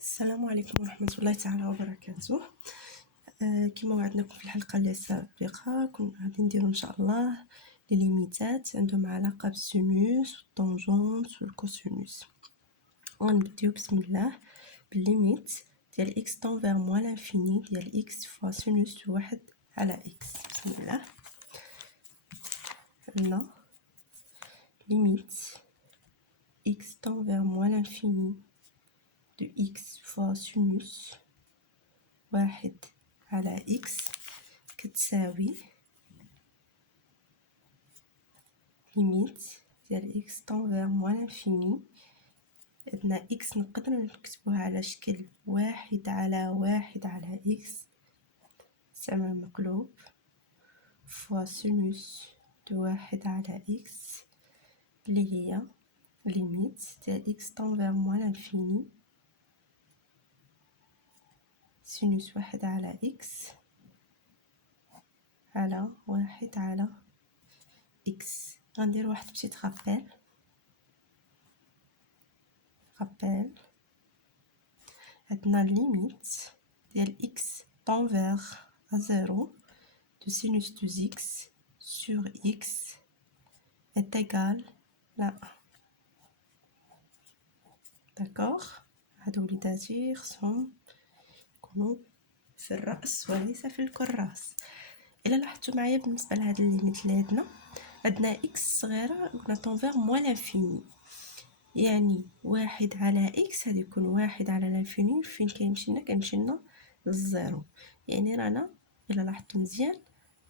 السلام عليكم ورحمة الله تعالى وبركاته. كما وعدناكم في الحلقة اللي سابقة كنا غادي نديرو ان شاء الله لي ليميتات عندهم علاقة بالسينوس والطونجونت والكوسينوس. غنبداو بسم الله بالليميت ديال x تون vers moins l'infini ديال x fois sinus واحد على x. بسم الله. عندنا ليميت x tend vers moins l'infini de x fois sinus واحد على x كتساوي ليميت ديال x tend vers moins l'infini. عندنا x نقدر نكتبوها على شكل واحد على x استعمال مقلوب فوا سينوس دو واحد على x اللي هي ليميت ديال x tend vers moins l'infini سينوس واحد على x على واحد على x. غندير واحد بسيط رابيل عندنا ليميت ديال x tend vers à 0 de sinus de x sur x est égal à 1. d'accord. هادو وليداتي خصهم يكونوا في الراس وليس في الكراس. الا لاحظتوا معايا بالنسبه لهاد الليميت اللي عندنا اكس صغيره قلنا طون موان لانفيني، يعني واحد على اكس غادي يكون واحد على لانفيني فين كيمشي لنا للزيرو. يعني رانا الا لاحظتوا مزيان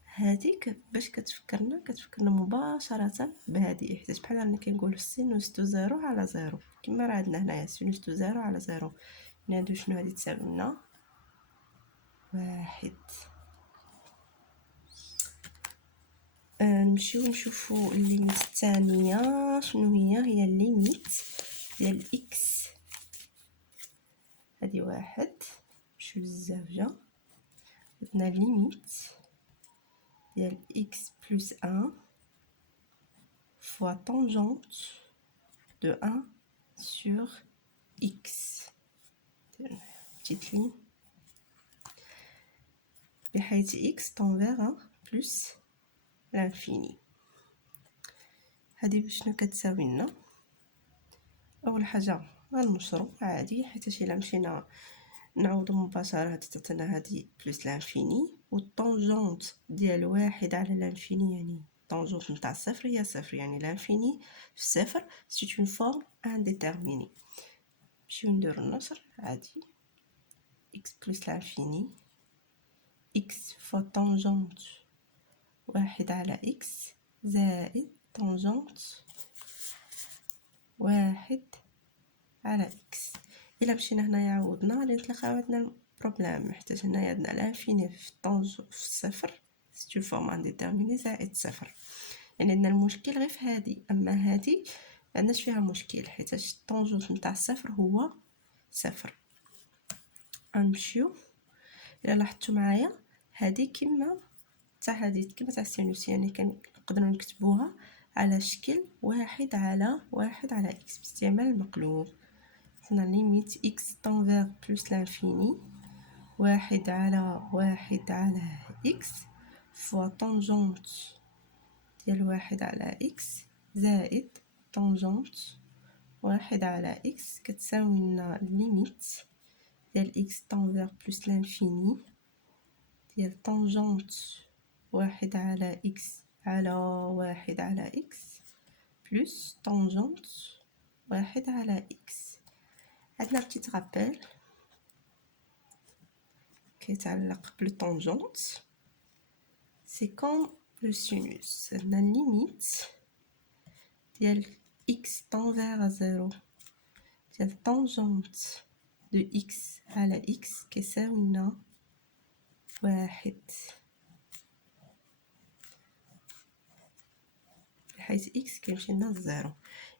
هذيك باش كتفكرنا مباشره بهذه، حيت بحال رانا كنقولوا سينوس دو زيرو على زيرو كما راه عندنا هنايا سينوس دو زيرو على زيرو. نادو شنو غادي تساوي لنا واحد. نمشيو نشوفوا الليميت الثانيه شنو هي الليميت ديال اكس. هذه واحد. نمشيو للزاويه عندنا ليميت ديال اكس بلس 1 فوا طونجونت دو 1 sur x. petite ligne بحيث x tend vers 1 plus l'infini. هذه شنو كتساوي لنا؟ اول حاجه غنشرو عادي حيت الا مشينا نعوضو مباشره هادي تعطينا هادي بلس لانفيني، والطونجونت ديال واحد على لانفيني يعني طونجونت نتاع الصفر هي صفر، يعني لانفيني في الصفر سي اون فورم انديتيرميني. نمشيو نديرو النشر عادي x بلس لانفيني x فوا طونجونت واحد على x زائد طونجونت واحد على x. الا مشينا هنايا عوضنا غادي نتلاقاو عندنا بروبليم، حيت هنايا عندنا لانفيني في في الصفر سي فورم انديتيرميني زائد صفر، يعني عندنا المشكل غير في هادي. اما هادي معندناش فيها مشكل حيت الطونجونت نتاع الصفر هو صفر. غنمشيو الا لاحظتوا معايا هادي كما تاع السينوس، يعني كنقدروا نكتبوها على شكل واحد على x باستعمال المقلوب. هنا ليميت x tend vers plus l'infini واحد على x فوا طونجونت ديال واحد على x زائد طونجونت واحد على x كتساوي لنا ليميت ديال x tend vers plus l'infini ديال طونجونت واحد على x على واحد على x بلس طونجونت واحد على x. عندنا بتيت رابيل كيتعلق بالطونجونت سي كوم لو سينوس. عندنا ليميت ديال x tend vers 0 ديال طونجونت دو x على x كيساوي لنا واحد، بحيث x كيمشي لنا للزيرو.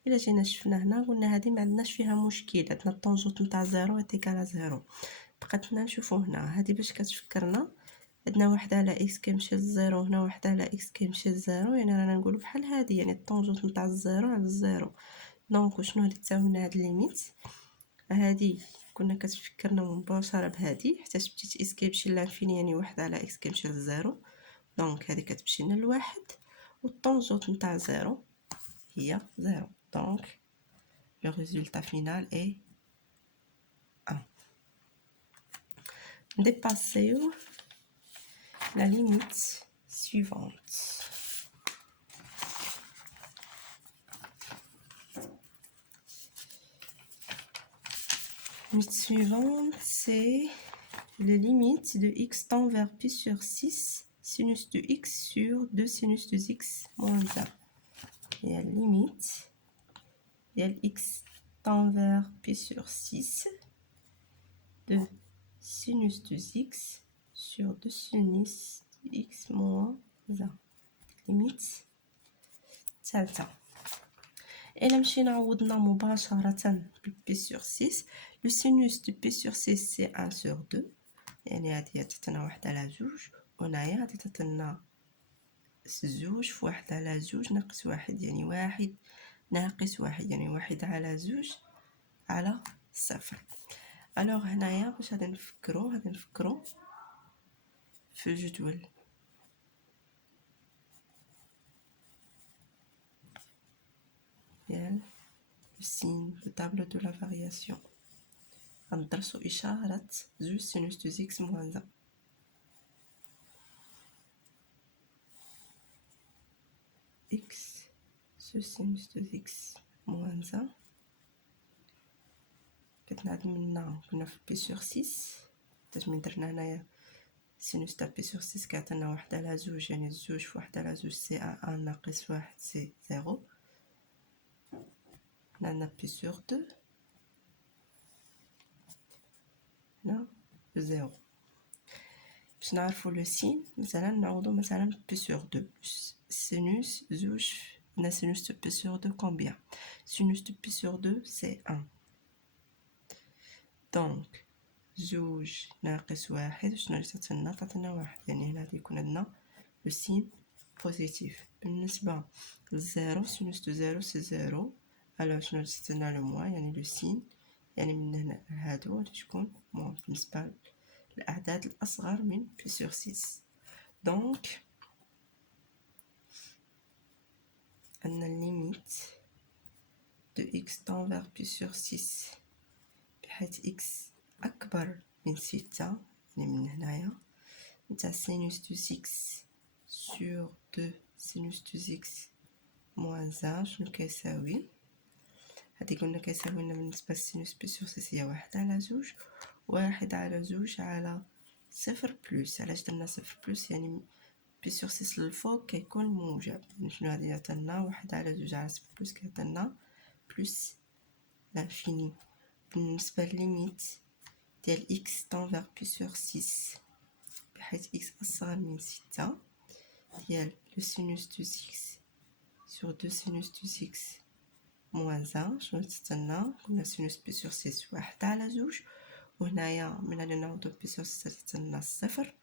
الا جينا شفنا هنا قلنا هذه ما عندناش فيها مشكل، عندنا الطونجونت نتاع زيرو ايكال زيرو. بقات لنا نشوفوا هنا هذه باش كتفكرنا عندنا واحد على x كيمشي للزيرو، هنا واحد على x كيمشي للزيرو، يعني رانا نقولوا بحال هذه يعني الطونجونت نتاع الزيرو على الزيرو. دونك شنو غادي تساوي لنا هاد الليميت؟ هذه كنا كتفكرنا مباشرة بهادي حتى بديت إكس كيمشي لانفيني يعني واحد على إكس كيمشي لزيرو، دونك هادي كتمشي لنا لواحد، والطونجونت نتاع زيرو هي زيرو، دونك لو résultat final est 1. Dépasser la limite suivante. La limite suivante, c'est la limite de x tend vers pi sur 6 sinus de x sur 2 sinus de x moins 1. Et la limite, il y a x tend vers pi sur 6 de sinus de x sur 2 sinus de x moins 1. Limite ثالثة. إلا مشينا عوضنا مباشرة ب sur 6، le sinus de p sur 6 c'est 1 sur 2، يعني هادي تعطينا واحد على جوج، وهنايا غادي تعطينا زوج في واحد على زوج ناقص واحد، يعني واحد ناقص واحد، يعني واحد على زوج على صفر. الوغ هنايا باش غادي نفكرو في الجدول ديال le signe le tableau de la variation. غندرسو إشارة زوج سينوس دو إكس موان 1. إكس زوج سينوس دو إكس موان 1 كتنعاد منا كنا في بي سور 6، حيت من درنا هنايا سينوس تاع بي سور 6 كيعطينا واحد على زوج، يعني زوج في واحد على زوج سي ان ناقص واحد سي زيرو. هنا عندنا بي سور دو، هنا زيرو. باش نعرفو لو سين مثلا نعوضو مثلا بي سور دو، سينوس زوج، هنا سينوس دو بي سور دو كومبيان؟ سينوس دو بي سور دو سي ان، دونك زوج ناقص واحد شنو اللي تعطينا؟ تعطينا واحد، يعني هنا غادي يكون عندنا لو سين بوزيتيف. بالنسبة للزيرو سينوس دو زيرو سي زيرو، الوغ شنو اللي تعطينا؟ لو موان، يعني لو سين، يعني من هنا لهادو غادي تكون موان بالنسبة الأعداد الأصغر من بي سور 6. دونك عندنا الليميت دو إكس طون فيغ بي سور 6 بحيث إكس أكبر من 6، يعني من هنايا نتاع سينوس دو 6 سور 2 سينوس دو إكس موان 1 شنو كيساوي؟ هادي قلنا كيساوي لنا بالنسبة لسينوس بي سور 6 هي واحد على زوج، واحد على زوج على صفر بلوس. علاش درنا صفر بلوس؟ يعني بي سور 6 للفوق كيكون موجب، يعني شنو غادي يعطينا؟ واحد على زوج على صفر بلوس كيعطينا بلوس لانفيني. بالنسبة لليميت ديال إكس طون فيغ بي سور 6 بحيث إكس أصغر من 6 ديال لو سينوس دو 6 سور 2 سينوس دو 6 موان 1 شنو تعطينا؟ قلنا سينوس بي سور 6 واحد على زوج، وهنايا من هنا نعوضو بي سور 6 تعطينا صفر،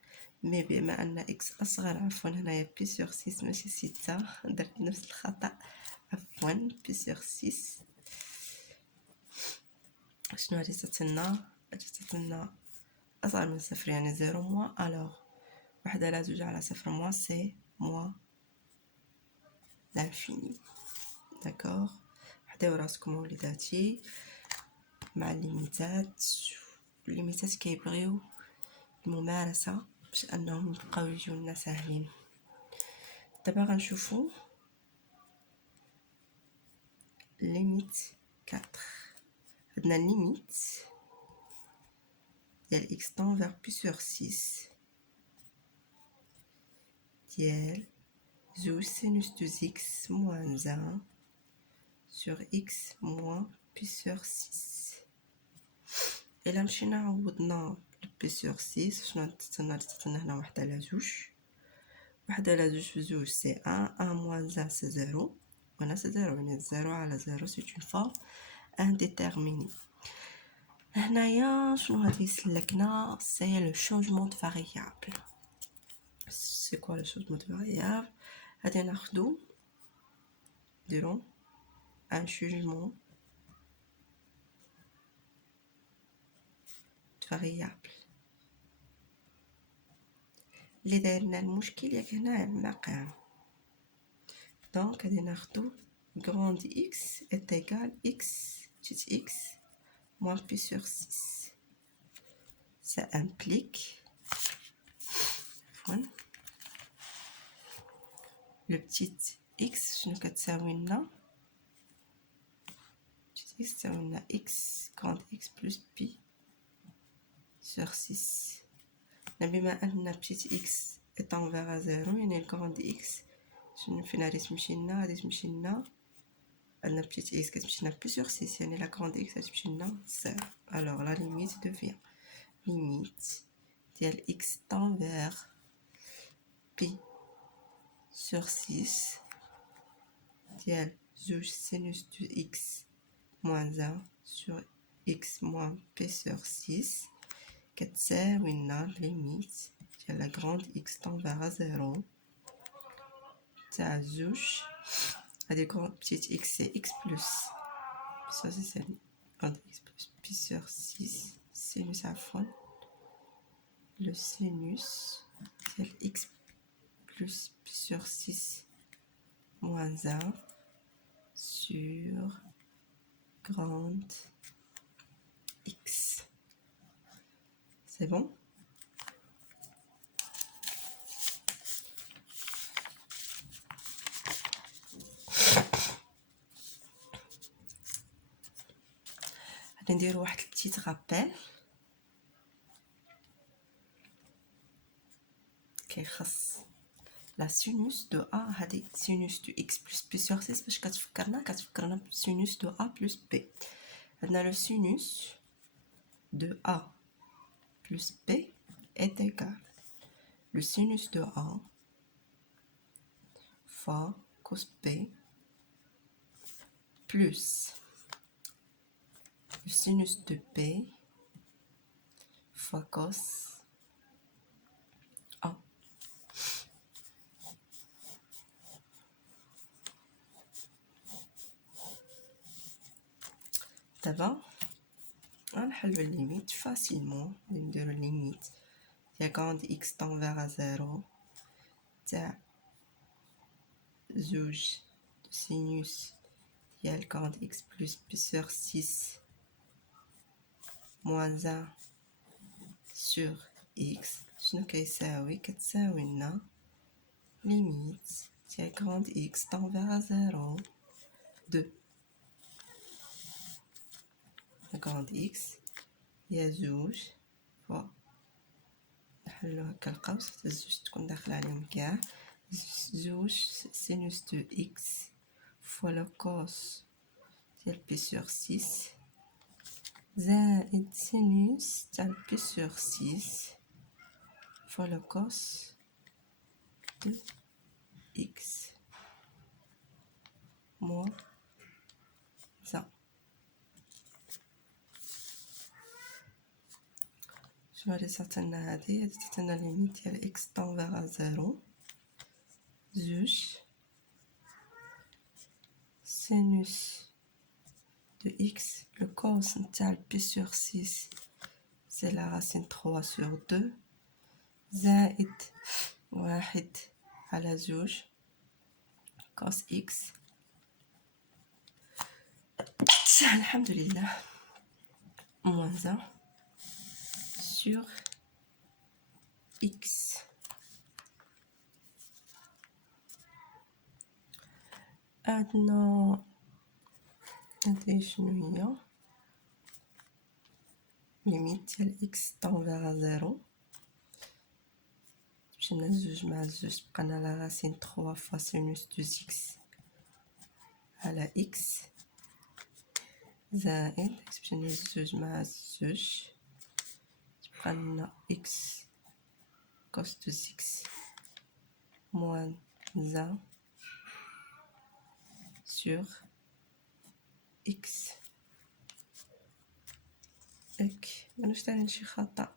مي بما ان اكس اصغر، عفوا هنايا بي سور 6 ماشي 6، درت نفس الخطا، عفوا بي سور 6 شنو غادي تعطينا؟ غادي تعطينا اصغر من صفر يعني زيرو موان، الوغ واحد على زوج على صفر موان سي موان لانفيني. داكوغ، حداو راسكم وليداتي مع الليميتات كيبغيو الممارسة باش انهم يبقاو يجيو لنا ساهلين. دابا غنشوفو ليميت 4. عندنا ليميت ديال إكس طون فيغ بي سور 6 ديال زوج سينوس دو إكس موان 1 سور إكس موان بي سور 6. إلا مشينا عوضنا بي سور 6 شنو تعطينا؟ تعطينا هنا واحد على زوج، واحد على زوج في زوج سي ان موان 1 سي زيرو، وهنا سي زيرو، يعني زيرو على زيرو سي اون فورم انديتيرميني. هنايا شنو غادي يسلكنا؟ سي لو شونجمون دو فاريابل. سي كوا لو شونجمون دو فاريابل؟ غادي ناخدو نديرو ان شونجمون variable. اللي دايرنا المشكل ياك هنا المقام. دونك غادي ناخدو grande x est égal x petite x moins pi sur 6. Ça implique le petit x شنو كتساوي لنا x تساوي لنا x grande x plus pi sur 6. بما أن petit x est envers à 0 يعني grande x شنو فين غادي تمشي لنا غادي تمشي لنا عندنا petit x كتمشي لنا pi sur 6 يعني la grande x غادي تمشي لنا 0. alors la limite devient limite ديال x tend vers pi sur 6 ديال زوج sinus de x moins 1 sur x moins p sur 6 كتساوي لنا limite ديال la grande x tend vers 0 تاع زوج هادي petite x c'est x plus ça c'est grande x plus pi sur 6 sinus عفوا le sinus ديال x plus pi sur 6 moins 1 sur grande x. C'est bon? غادي نديرو واحد البتيت رابيل كيخص لا سينوس دو ا. هادي سينوس دو اكس بلس بي سور 6 باش كتفكرنا بسينوس دو ا بلس بي. عندنا لو سينوس دو ا بلس بي est égal le sinus de a fois cos b plus le sinus de b fois cos a. دابا غنحلو الليميت فاسيلمون. نديرو الليميت ديال grande x tend vers 0 تاع زوج سينوس ديال grande x plus pi sur 6 moins 1 sur x شنو كيساوي لنا limite ديال grande x tend vers 0 2 grande x هي زوج فوا نحلو هكا القوس حتى الزوج تكون داخله عليهم كاع زوج sinus de x fois le cos ديال pi sur 6 زائد sinus تاع pi sur 6 fois le cos de x moins 1. شنو غادي تعطينا هادي؟ غادي تعطينا ليميت ديال x tend vers 0 زوج sinus de x le cos نتاع pi sur 6 c'est la racine 3 sur 2 زائد واحد على زوج cos x الحمد لله moins 1 sur x. عندنا هادي شنو هي ليميت ديال x tend vers 0 مشينا زوج مع زوج بقانا لا راسين 3 فوا سينوس دو x على x زائد مشينا زوج مع زوج بقالنا x cos de x moins 1 sur x. ماناش دايرين شي خطأ.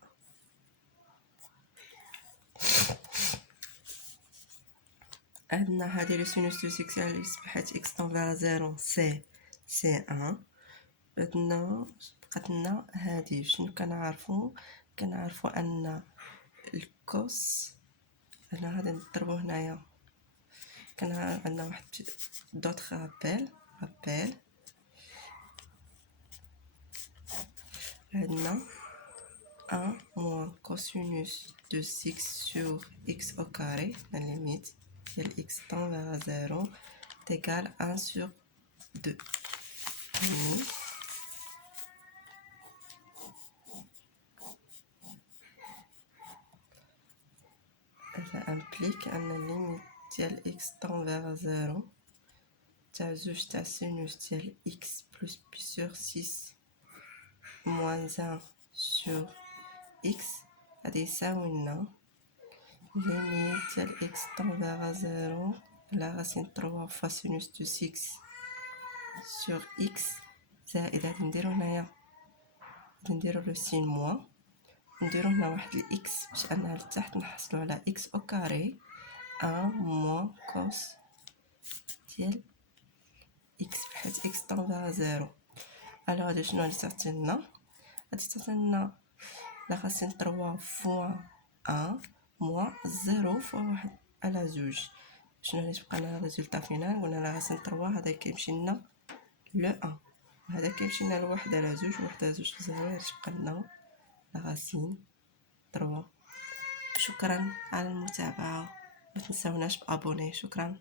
عندنا هادي لو سينوس دو x اللي صبحت x tend vers 0 سي 1. عندنا بقات لنا هادي. شنو كنعرفوا ان الكوس، انا غادي نضربو هنايا. كان عندنا واحد دوطخ رابيل عندنا 1 moins cosinus de 6 sur x au carré, la limite de x tend vers 0 est égal à 1 sur 2. Ça implique que la limite de x tend vers 0 تاع زوج تاع sinus ديال x plus pi sur 6 moins 1 sur x غادي يساوي لنا limite ديال x tend vers 0 la racine 3 fois sinus de 6 sur x زائد غادي نديرو هنايا، غادي نديرو لو سين موان، نديرو هنا واحد الاكس باش انها لتحت نحصلو على اكس او كاري 1 موان كوس ديال اكس، بحيث اكس طون فيغ زيرو. الوغ هادي شنو غادي تعطينا؟ غادي تعطينا لا راسين 3 فوا 1 موان 0 فوا واحد على زوج. شنو غادي تبقى لنا الريزولطا فينال؟ قلنا لا راسين 3 هذا كيمشي لنا لو 1 وهذا كيمشي لنا لواحد على زوج، واحد على زوج زيرو، غادي تبقى لنا لا راسين 3. شكرا على المتابعة، ما تنساوناش بابوني. شكرا.